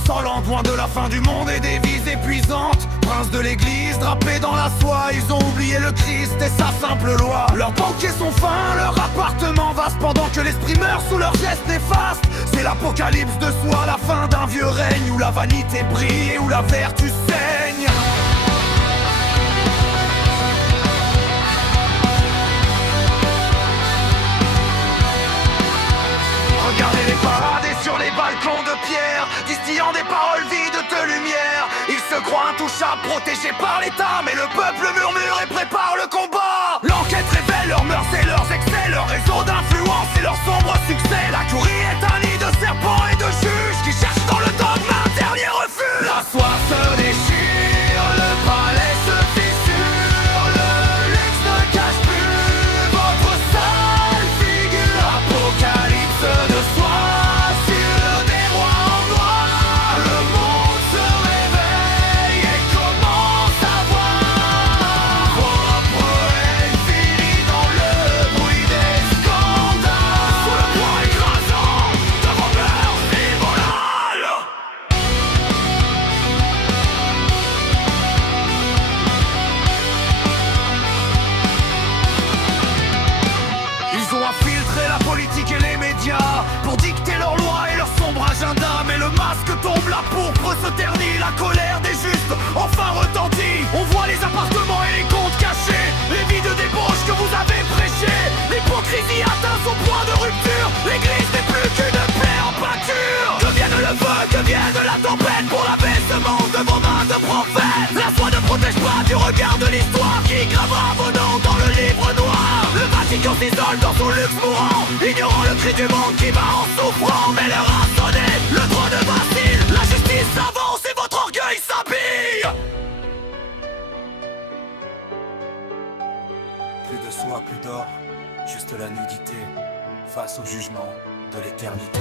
insolente, loin de la fin du monde et des vies épuisantes. Princes de l'église, drapés dans la soie, ils ont oublié le Christ et sa simple loi. Leurs banquiers sont fins, leur appartement vaste, pendant que l'esprit meurt sous leurs gestes néfastes. C'est l'apocalypse de soi, la fin d'un vieux règne, où la vanité brille et où la vertu saigne. Regardez les paradés sur les balcons de pierre, distillant des paroles vides de lumière. Ils se croient intouchables, protégés par l'État, mais le peuple murmure et prépare le combat. L'enquête révèle leurs mœurs et leurs excès, leur réseau d'influence et leur sombre succès. La curie est un nid de serpents et de juges qui cherchent dans le dogme un dernier refuge. La soif se déchire, le palais se fissure, le luxe ne cache plus votre sale figure. Apocalypse de soi sur des rois en noir. Le monde se réveille et commence à voir. Propre et fini dans le bruit des scandales. Sous le poids écrasant de vos mœurs immorales. Ils ont infiltré la politique et les médias pour dicter leurs lois et leur sombre agenda. Mais le masque tombe, la pourpre se ternit, la colère des justes enfin retentit. On voit les appartements et les comptes cachés, les vies de débauche que vous avez prêchées. L'hypocrisie atteint son point de rupture, l'église n'est plus qu'une paix en pâture. Que vienne le feu, que vienne la tempête, pour laver ce monde de vos mains de prophètes. La foi ne protège pas du regard de l'histoire qui gravera vos noms dans le livre noir. Le Vatican s'isole dans son luxe mourant, ignorant le cri du monde qui va en souffrant. Mais l'heure a sonné, le trône vacille, la justice avance et votre orgueil s'habille. Plus de soie, plus d'or, juste la nudité face au jugement de l'éternité.